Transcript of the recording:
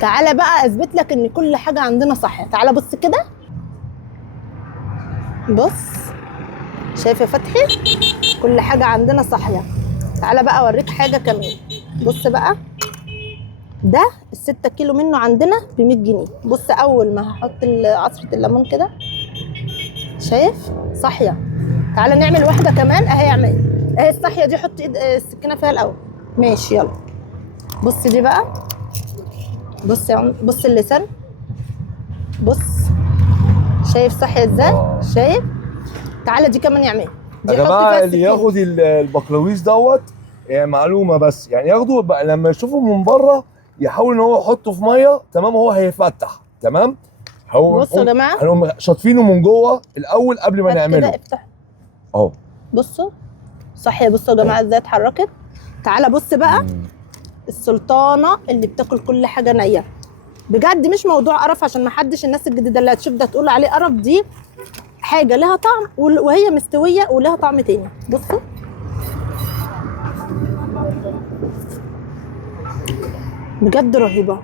تعالى بقى اثبت لك ان كل حاجه عندنا صح. تعالى بص كده، بص، شايف يا فتحي؟ كل حاجه عندنا صاحيه. تعالى بقى اوريك حاجه كمان. بص بقى، ده ال6 كيلو منه عندنا ب100 جنيه. بص، اول ما هحط عصره الليمون كده، شايف؟ صاحيه. تعالى نعمل واحده كمان اهي. اهي الصاحيه دي، حط السكينه فيها الاول. ماشي، يلا. بص دي بقى، بص يا بص اللسان، بص، شايف صاحيه ازاي؟ شايف؟ تعالى دي كمان يعمل، يا دي حط فيها جماعه اللي السكينه. ياخد البقلاويز دوت، يعني معلومه بس، يعني ياخده بقى لما يشوفه من بره يحاول ان هو يحطه في ميه، تمام؟ هو هيفتح، تمام؟ بصوا يا جماعه، هنقوم شاطفينه من جوه الاول قبل ما هات كده نعمله افتح. اهو. بصوا صاحيه، بصوا يا جماعه ازاي اتحركت. تعالى بص بقى، السلطانه اللي بتاكل كل حاجه نيه. بجد مش موضوع قرف، عشان ما حدش الناس الجديده اللي هتشوف ده تقول عليه قرف. دي حاجه لها طعم وهي مستويه ولها طعم تاني. بصوا بجد رهيبه.